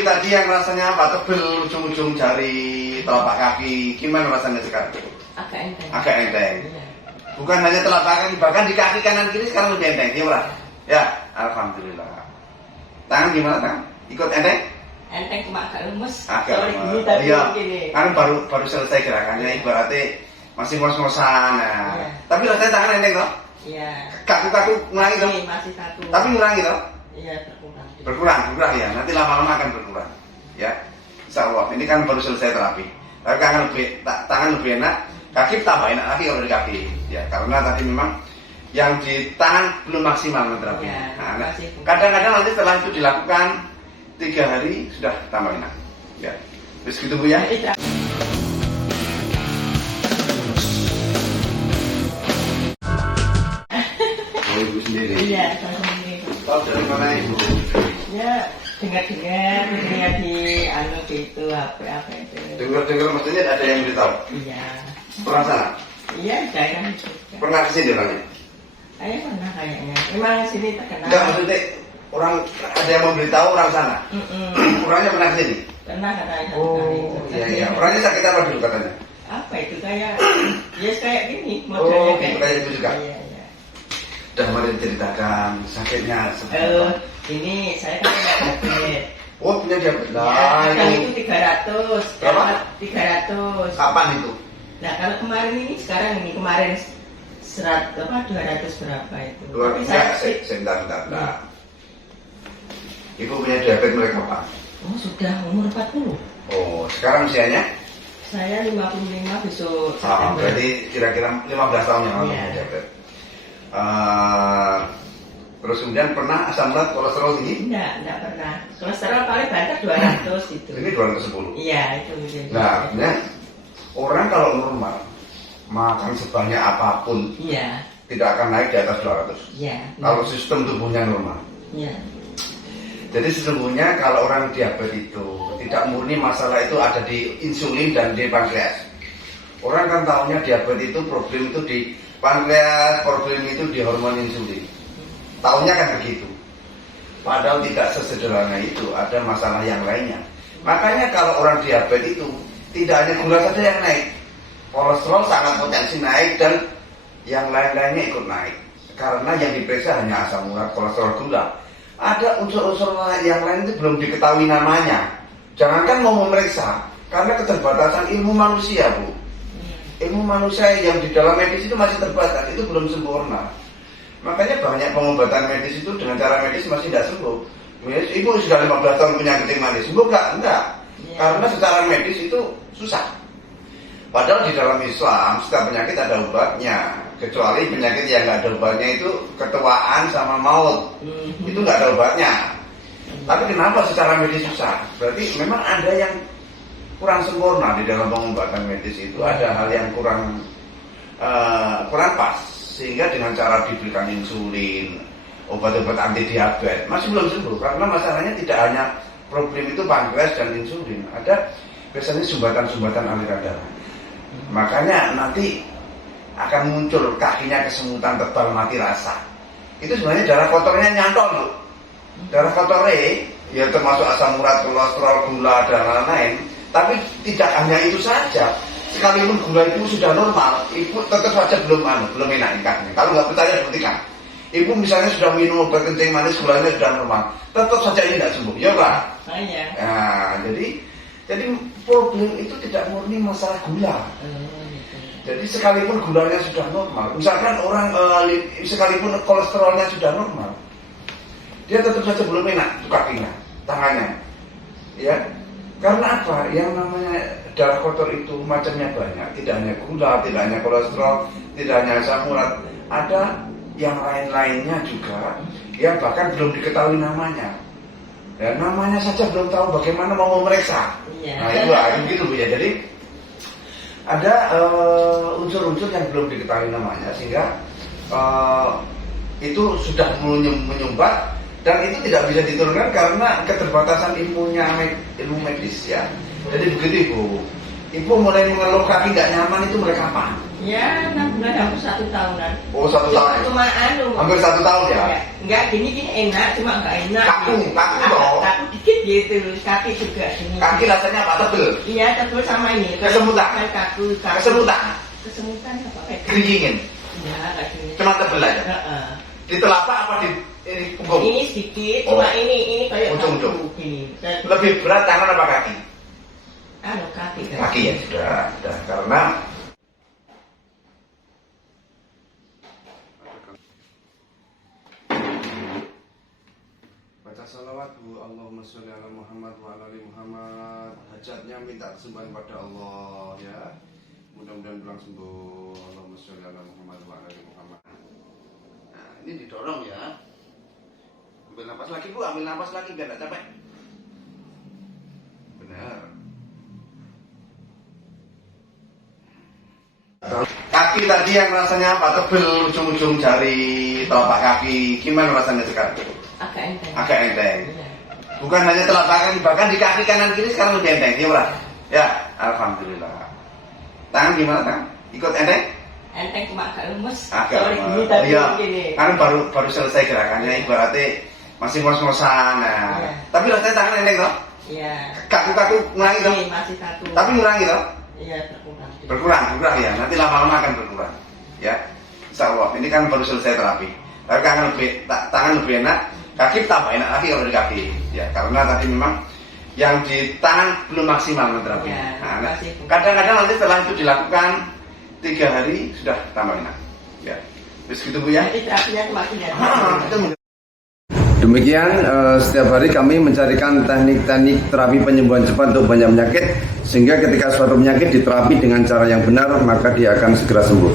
kaki tadi yang rasanya apa? Tebel ujung-ujung jari telapak kaki. Gimana rasanya sekarang? Agak enteng. Agak enteng. Iya. Bukan hanya telapak kaki, bahkan di kaki kanan kiri sekarang lebih enteng, gimana? Ya, alhamdulillah. Tangan gimana tangan? Ikut enteng? Enteng cuma agak lemes. Agak Sorry, lemes. gini tadi Iya. gini. Kan baru selesai gerakannya, ibaratnya masih ngos-ngosan. Nah. Iya. Tapi rasanya tangan enteng toh? Iya. Kaku-kaku ngurangi toh? Masih kaku. Tapi ngurangi toh? Iya, berkurang. Berkurang ya. Nanti lama-lama akan berkurang. Ya. Insya Allah. Ini kan baru selesai terapi. Tapi tangan lebih enak, kaki tambah enak lagi kalau di kaki. Ya, karena tadi memang yang di tangan belum maksimal terapi. Ya, Nah, kadang-kadang nanti setelah itu dilakukan 3 hari sudah tambah enak. Ya. Terus gitu Bu ya. Iya. Oh, Ibu sendiri. Iya, saya sendiri. Tahu dari mana Ibu? Ya, dengar-dengar di gitu, HP itu. Dengar-dengar maksudnya ada yang beritahu. Iya. Pernah sana? Iya, daerah itu. Pernah kesini orangnya? Saya pernah kayaknya. Memang sini terkenal. Enggak, maksudnya orang ada yang memberitahu orang sana. Orangnya pernah kesini? Pernah katanya. Oh, iya. Orangnya sakit apa dulu katanya? Apa itu kayak ya kayak gini Oh, kayak itu juga. Iya, iya. Dan mari ceritakan sakitnya seperti apa? Ini saya kan punya diabetes. Oh, punya diabetes. Ya, Nah, kadang itu itu 300. Berapa? 300. kapan itu? Nah, kalau kemarin ini sekarang ini kemarin 200 berapa itu? Luar Tapi biasa. saya Sebentar. Nah. Ibu punya diabetes mulai kapan? oh sudah umur 40. Oh, sekarang usianya? Saya 55 besok Ah, September. berarti kira-kira 15 tahun yang lalu Iya. punya diabetes. Terus kemudian pernah asam urat kolesterol tinggi? Enggak pernah. Kolesterol paling banyak 200 itu. Ini 210. Iya, itu. Nah, ya, orang kalau normal makan sebanyak apapun Iya, tidak akan naik di atas 200. iya. Kalau sistem tubuhnya normal. Iya. Jadi sesungguhnya kalau orang diabetes itu tidak murni masalah itu ada di insulin dan di pankreas. Orang kan tahunya diabetes itu problem itu di pankreas, problem itu di hormon insulin. Tahunya kan begitu. Padahal tidak sesederhana itu, ada masalah yang lainnya. Makanya kalau orang diabetes itu tidak hanya gula saja yang naik, kolesterol sangat potensi naik dan yang lain-lainnya ikut naik. Karena yang diperiksa hanya asam urat, kolesterol, gula. Ada unsur-unsur yang lain itu belum diketahui namanya. Jangankan mau memeriksa, karena keterbatasan ilmu manusia, Bu. Ilmu manusia yang di dalam medis itu masih terbatas, itu belum sempurna. Makanya banyak pengobatan medis itu dengan cara medis masih tidak sembuh. Ibu sudah 15 tahun punya kencing manis, sembuh enggak? Karena secara medis itu susah. Padahal di dalam Islam setiap penyakit ada obatnya, kecuali penyakit yang nggak ada obatnya itu ketuaan sama maut, itu nggak ada obatnya. Tapi kenapa secara medis susah? Berarti memang ada yang kurang sempurna di dalam pengobatan medis itu, ada hal yang kurang pas, sehingga dengan cara diberikan insulin, obat-obat anti diabetes masih belum sembuh karena masalahnya tidak hanya problem itu pankreas dan insulin, ada biasanya sumbatan-sumbatan aliran darah. Makanya nanti akan muncul kakinya kesemutan tebal mati rasa. Itu sebenarnya darah kotornya nyantol, Bu. Darah kotornya ya termasuk asam urat, kolesterol, gula dan lain-lain. Tapi tidak hanya itu saja. Sekalipun gula itu sudah normal, ibu tetap saja belum enak kakinya. Kalau nggak percaya buktikan. Ibu misalnya sudah minum obat kencing manis, gulanya sudah normal, tetap saja ini tidak sembuh, ya Pak? Iya. Nah, jadi problem itu tidak murni masalah gula. Jadi sekalipun gulanya sudah normal, misalkan orang sekalipun kolesterolnya sudah normal, dia tetap saja belum enak kakinya, tangannya, ya. Karena apa? Yang namanya darah kotor itu macamnya banyak, tidak hanya gula, tidak hanya kolesterol, tidak hanya asam urat, ada yang lain-lainnya juga, yang bahkan belum diketahui namanya. Ya, namanya saja belum tahu bagaimana mau memeriksa. Iya. Nah itu gitu Bu ya. Jadi ada unsur-unsur yang belum diketahui namanya sehingga itu sudah menyumbat dan itu tidak bisa diturunkan karena keterbatasan ilmu medis ya. Jadi begitu Ibu. Ibu mulai mengeluh kaki nggak nyaman itu mulai kapan? Ya, 6 bulan hampir 1 tahunan. Oh 1 tahun. Cuma Hampir 1 tahun ya? Enggak, gini enak, cuma enggak enak. Kaku loh. Kaku dikit gitu, kaki juga sini. Kaki rasanya apa? Tebel? Iya, tebel sama ini. Kesemutan? Kaku. Kesemutan? Kesemutan apa kayak? Keringin? Iya, kayak gini. Cuma tebel aja? Heeh. Di telapak apa di ini punggung? Ini sedikit, Oh. cuma ini kayak Ujung-ujung. kaku gini. Lebih berat tangan apa kaki? Kaki. Kaki ya sudah karena baca salawat bu Allahumma sholli ala Muhammad wa ala ali Muhammad. Hajatnya minta kesembuhan pada Allah ya, mudah-mudahan pulang sembuh. Allahumma sholli ala Muhammad wa ala ali Muhammad. Nah ini didorong ya, ambil nafas lagi bu, ambil nafas lagi biar tidak capek. Benar. Kaki tadi yang rasanya apa? Tebel ujung-ujung jari telapak kaki. Gimana rasanya sekarang? Agak enteng. Agak enteng. Iya. Bukan hanya telapak kaki, bahkan di kaki kanan kiri sekarang lebih enteng. Ya, Ura? Ya, alhamdulillah. Tangan gimana tangan? Ikut enteng? Enteng cuma agak lemes. Agak Sorry, lemes. gini tadi Iya. gini. Kan baru selesai gerakannya, ibaratnya masih ngos-ngosan. Nah. Iya. Tapi rasanya tangan enteng toh? Iya. Kaku-kaku ngurangi toh? Masih kaku. Tapi ngurangi toh? Iya, berkurang. Berkurang ya, nanti lama-lama akan berkurang ya, insya Allah. Ini kan baru selesai terapi, tapi tangan lebih enak, kaki tambah enak lagi kalau di kaki ya, karena tadi memang yang di tangan belum maksimal terapi Ya, nah, kadang-kadang nanti setelah itu dilakukan 3 hari sudah tambah enak ya, terus gitu bu ya. Jadi terapinya semakin Itu demikian setiap hari kami mencarikan teknik-teknik terapi penyembuhan cepat untuk banyak penyakit, sehingga ketika suatu penyakit diterapi dengan cara yang benar maka dia akan segera sembuh.